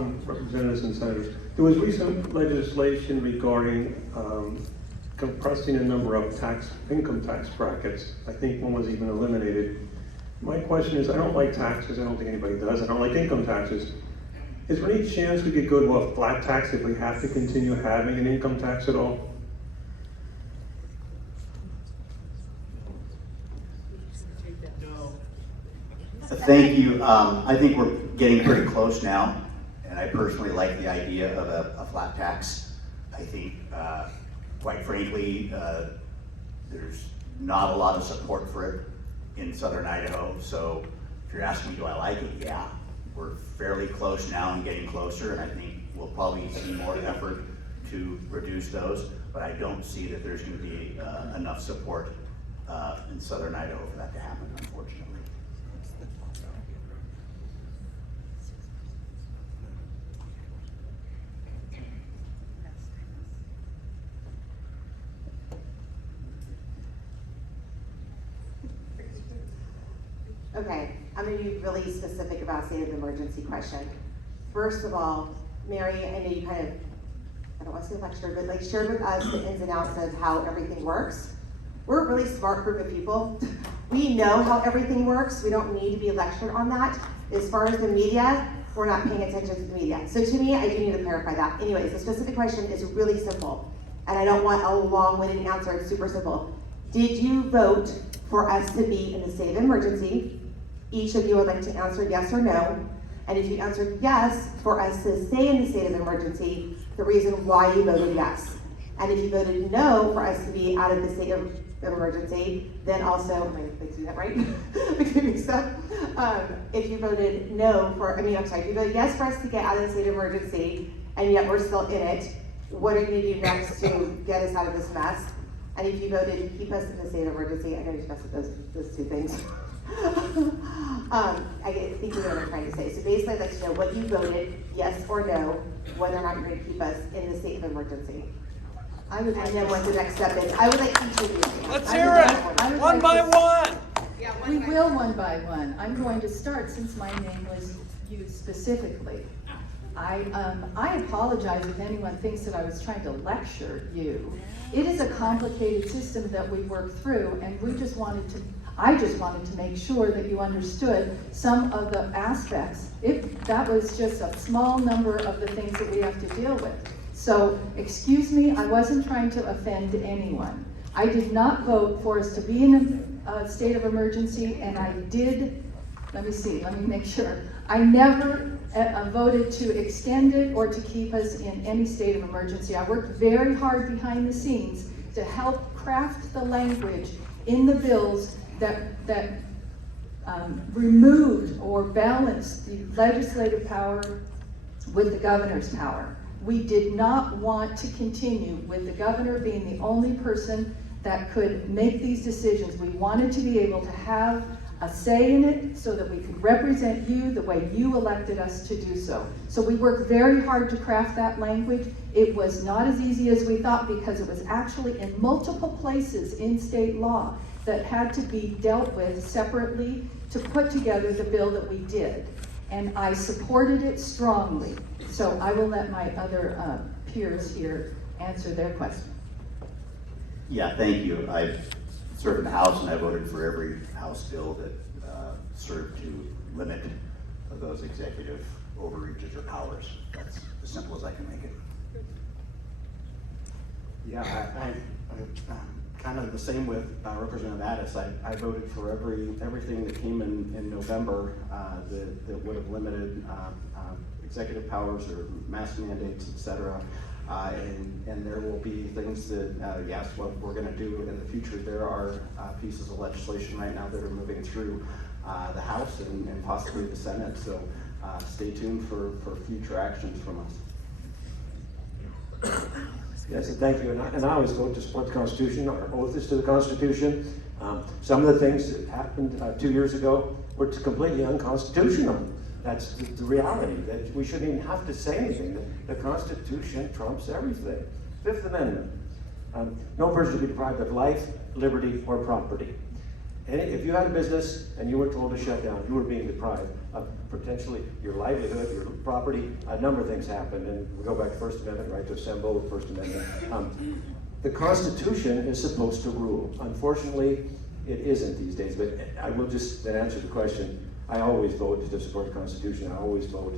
Representatives and Senators. There was recent legislation regarding compressing a number of income tax brackets. I think one was even eliminated. My question is, I don't like taxes. I don't think anybody does. I don't like income taxes. Is there any chance we could go to a flat tax if we have to continue having an income tax at all? Thank you. I think we're getting pretty close now, and I personally like the idea of a flat tax. I think, quite frankly, there's not a lot of support for it in southern Idaho, so if you're asking me, do I like it? Yeah. We're fairly close now and getting closer, and I think we'll probably see more effort to reduce those, but I don't see that there's going to be enough support in southern Idaho for that to happen, unfortunately. Okay, I'm going to be really specific about state of emergency question. First of all, Mary, I know you kind of, I don't want to say lectured, but like shared with us the ins and outs of how everything works. We're a really smart group of people. We know how everything works. We don't need to be lectured on that. As far as the media, we're not paying attention to the media. So to me, I do need to clarify that. Anyways, the specific question is really simple, and I don't want a long-winded answer. It's super simple. Did you vote for us to be in the state of emergency? Each of you would like to answer yes or no. And if you answered yes for us to stay in the state of emergency, the reason why you voted yes. And if you voted no for us to be out of the state of emergency, then also, am I doing that right? If you voted no for, if you voted yes for us to get out of the state of emergency, and yet we're still in it, what are you gonna do next to get us out of this mess? And if you voted to keep us in the state of emergency, I know you messed with those two things. I think you know what I'm trying to say. So basically, I'd like to know what you voted, yes or no, whether or not you're going to keep us in the state of emergency. And then what the next step is. I would like each of you to. Let's hear it. One by one. Yeah, we will one by one. I'm going to start since my name was used specifically. I apologize if anyone thinks that I was trying to lecture you. It is a complicated system that we work through, and I just wanted to make sure that you understood some of the aspects. That was just a small number of the things that we have to deal with. So, excuse me, I wasn't trying to offend anyone. I did not vote for us to be in a state of emergency, and I did, let me make sure. I never voted to extend it or to keep us in any state of emergency. I worked very hard behind the scenes to help craft the language in the bills that removed or balanced the legislative power with the governor's power. We did not want to continue with the governor being the only person that could make these decisions. We wanted to be able to have a say in it so that we could represent you the way you elected us to do so. So we worked very hard to craft that language. It was not as easy as we thought because it was actually in multiple places in state law that had to be dealt with separately to put together the bill that we did. And I supported it strongly. So I will let my other peers here answer their question. Yeah, thank you. I served in the House, and I voted for every House bill that served to limit those executive overreaches or powers. That's as simple as I can make it. Yeah, I'm kind of the same with Representative Addis. I voted for everything that came in November that would have limited executive powers or mask mandates, et cetera. And there will be things that, yes, what we're going to do in the future. There are pieces of legislation right now that are moving through the House and possibly the Senate. So stay tuned for future actions from us. Yes, and thank you. And I always vote to support the Constitution. Our oath is to the Constitution. Some of the things that happened 2 years ago were completely unconstitutional. That's the reality, that we shouldn't even have to say anything. The Constitution trumps everything. Fifth Amendment. No person should be deprived of life, liberty, or property. And if you had a business and you were told to shut down, you were being deprived potentially your livelihood, your property, a number of things happen. And we go back to First Amendment, right to assemble, First Amendment. The Constitution is supposed to rule. Unfortunately, it isn't these days, but I will just then answer the question. I always vote to support the Constitution. I always vote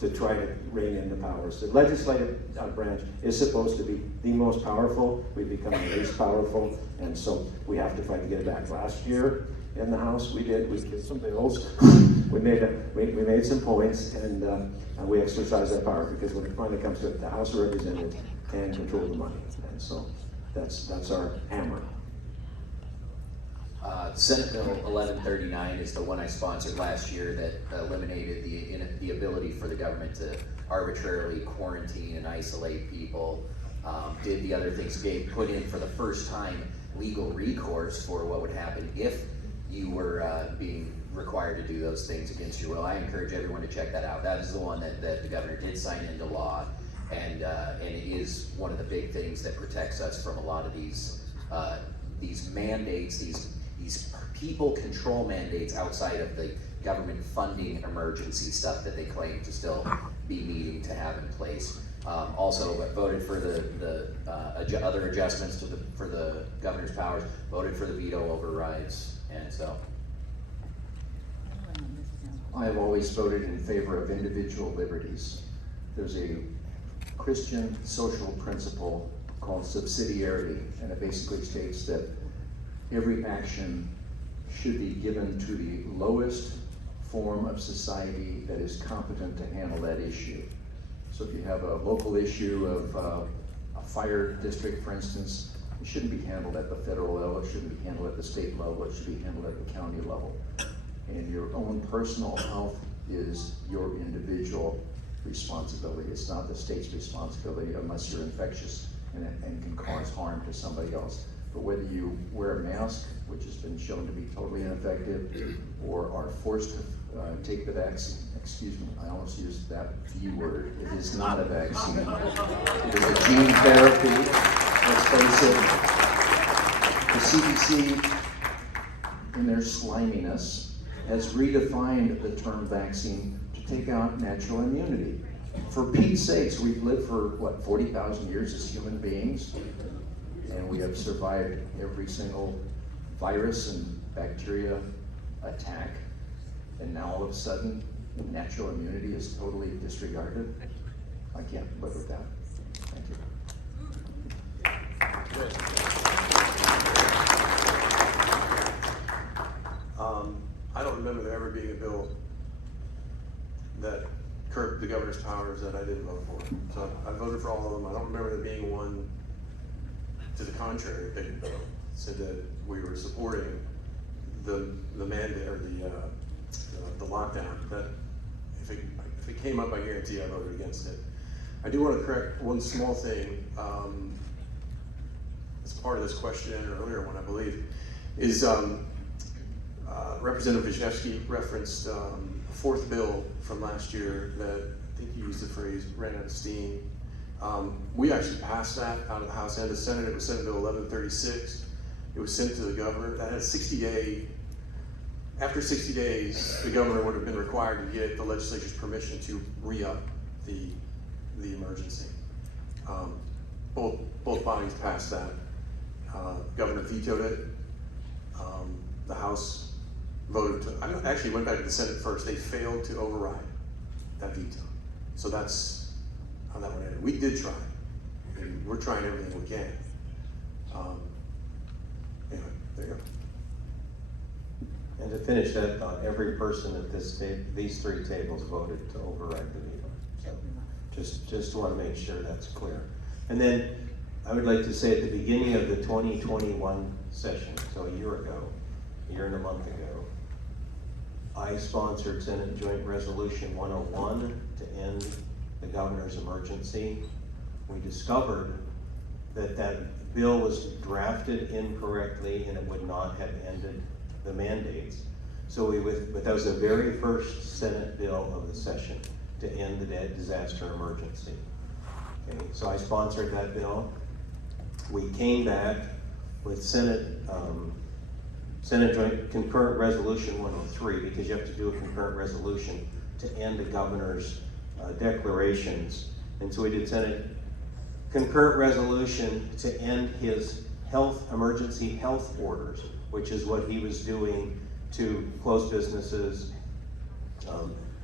to try to rein in the powers. The legislative branch is supposed to be the most powerful. We've become the least powerful, and so we have to fight to get it back. Last year in the House, we did some bills. we made some points, and we exercised that power, because when it finally comes to it, the House of Representatives can control the money, and so that's our hammer. Senate Bill 1139 is the one I sponsored last year that eliminated the ability for the government to arbitrarily quarantine and isolate people. Did the other things, put in for the first time legal recourse for what would happen if you were being required to do those things against your will. I encourage everyone to check that out. That is the one that the governor did sign into law, and it is one of the big things that protects us from a lot of these mandates, these people control mandates outside of the government funding emergency stuff that they claim to still be needing to have in place. Also voted for the other adjustments for the governor's powers, voted for the veto overrides, and so. I have always voted in favor of individual liberties. There's a Christian social principle called subsidiarity, and it basically states that every action should be given to the lowest form of society that is competent to handle that issue. So if you have a local issue of a fire district, for instance, it shouldn't be handled at the federal level, it shouldn't be handled at the state level, it should be handled at the county level. And your own personal health is your individual responsibility. It's not the state's responsibility unless you're infectious and can cause harm to somebody else. But whether you wear a mask, which has been shown to be totally ineffective, or are forced to take the vaccine, excuse me, I almost used that V word. It is not a vaccine. It is a gene therapy. Let's face it, the CDC, in their sliminess, has redefined the term vaccine to take out natural immunity. For Pete's sakes, we've lived for, what, 40,000 years as human beings? And we have survived every single virus and bacteria attack. And now all of a sudden, natural immunity is totally disregarded. I can't live with that. Thank you. I don't remember there ever being a bill that curbed the governor's powers that I didn't vote for. So I voted for all of them. I don't remember there being one to the contrary that said that we were supporting the mandate or the lockdown. That if it came up, I guarantee I voted against it. I do want to correct one small thing. As part of this question earlier one, I believe, is Representative Wisniewski referenced a fourth bill from last year that I think you used the phrase ran out of steam. We actually passed that out of the House and the Senate. It was Senate Bill 1136. It was sent to the governor. That had a 60-day, after 60 days, the governor would have been required to get the legislature's permission to re-up the emergency. Both bodies passed that. Governor vetoed it. The House voted to, I actually went back to the Senate first. They failed to override that veto. So that's how that went in. We did try, and we're trying everything we can. Anyway, there you go. And to finish that thought, every person at these three tables voted to override the veto. So just want to make sure that's clear. And then I would like to say at the beginning of the 2021 session, so a year and a month ago, I sponsored Senate Joint Resolution 101 to end the governor's emergency. We discovered that that bill was drafted incorrectly and it would not have ended the mandates. So but that was the very first Senate bill of the session to end the disaster emergency. Okay, so I sponsored that bill. We came back with Senate Senate Joint Concurrent Resolution 103, because you have to do a concurrent resolution to end the governor's declarations. And so we did Senate Concurrent Resolution to end his emergency health orders, which is what he was doing to close businesses,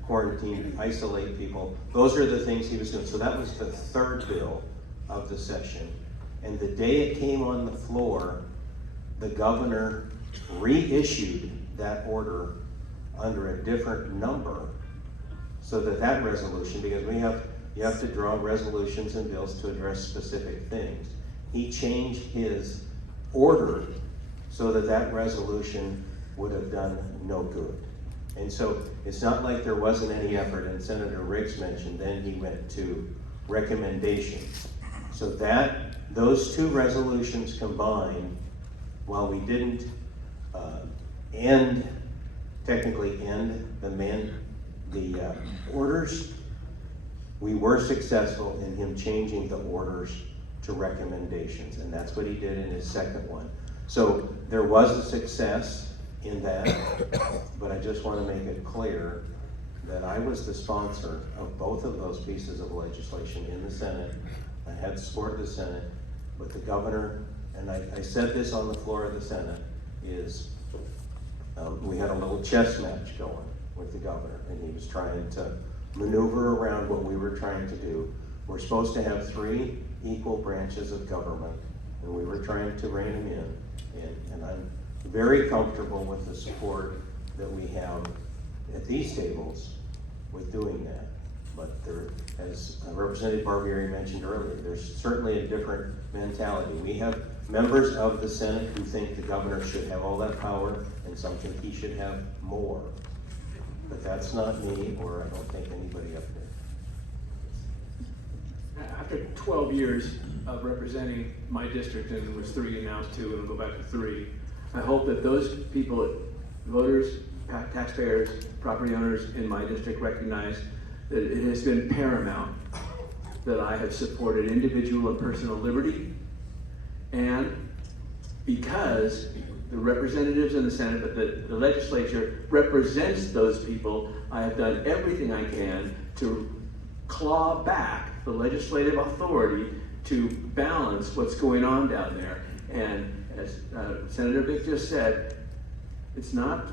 quarantine, isolate people. Those are the things he was doing. So that was the third bill of the session. And the day it came on the floor, the governor reissued that order under a different number, so that resolution, because you have to draw resolutions and bills to address specific things. He changed his order so that resolution would have done no good. And so it's not like there wasn't any effort, and Senator Riggs mentioned then he went to recommendations. So those two resolutions combined, while we didn't technically end the orders, we were successful in him changing the orders to recommendations, and that's what he did in his second one. So there was a success in that, but I just want to make it clear that I was the sponsor of both of those pieces of legislation in the Senate. I had support of the Senate, but the governor, and I said this on the floor of the Senate, is we had a little chess match going with the governor, and he was trying to maneuver around what we were trying to do. We're supposed to have 3 equal branches of government, and we were trying to rein him in. And I'm very comfortable with the support that we have at these tables with doing that. But there, as Representative Barbieri mentioned earlier, there's certainly a different mentality. We have members of the Senate who think the governor should have all that power, and some think he should have more. But that's not me, or I don't think anybody up there. After 12 years of representing my district, and it was 3 and now it's 2, and it'll go back to 3, I hope that those people, voters, taxpayers, property owners in my district recognize that it has been paramount that I have supported individual and personal liberty, and because the representatives in the Senate, but the legislature represents those people, I have done everything I can to claw back the legislative authority to balance what's going on down there. And as Senator Vick just said, it's not,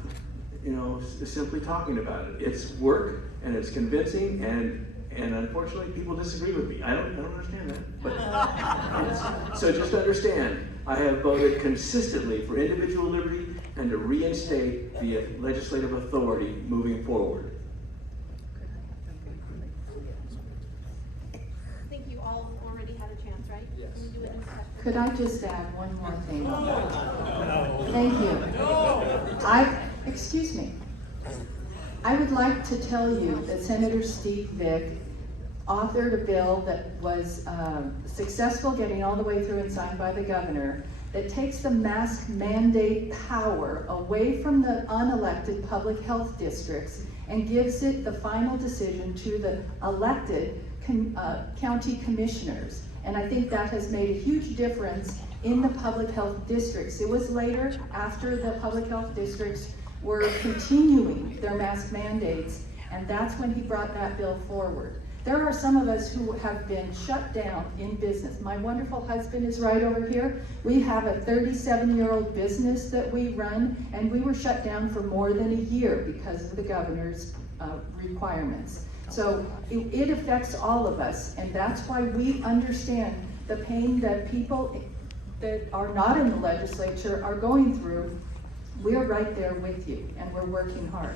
simply talking about it. It's work, and it's convincing, and unfortunately people disagree with me. I don't understand that. But so just understand, I have voted consistently for individual liberty and to reinstate the legislative authority moving forward. I think you all already had a chance, right? Yes. Can you do it in separate? Could I just add one more thing on that? Thank you. Excuse me. I would like to tell you that Senator Steve Vick authored a bill that was successful getting all the way through and signed by the governor that takes the mask mandate power away from the unelected public health districts and gives it the final decision to the elected county commissioners. And I think that has made a huge difference in the public health districts. It was later, after the public health districts were continuing their mask mandates, and that's when he brought that bill forward. There are some of us who have been shut down in business. My wonderful husband is right over here. We have a 37-year-old business that we run, and we were shut down for more than a year because of the governor's requirements. So it affects all of us, and that's why we understand the pain that people that are not in the legislature are going through. We're right there with you, and we're working hard.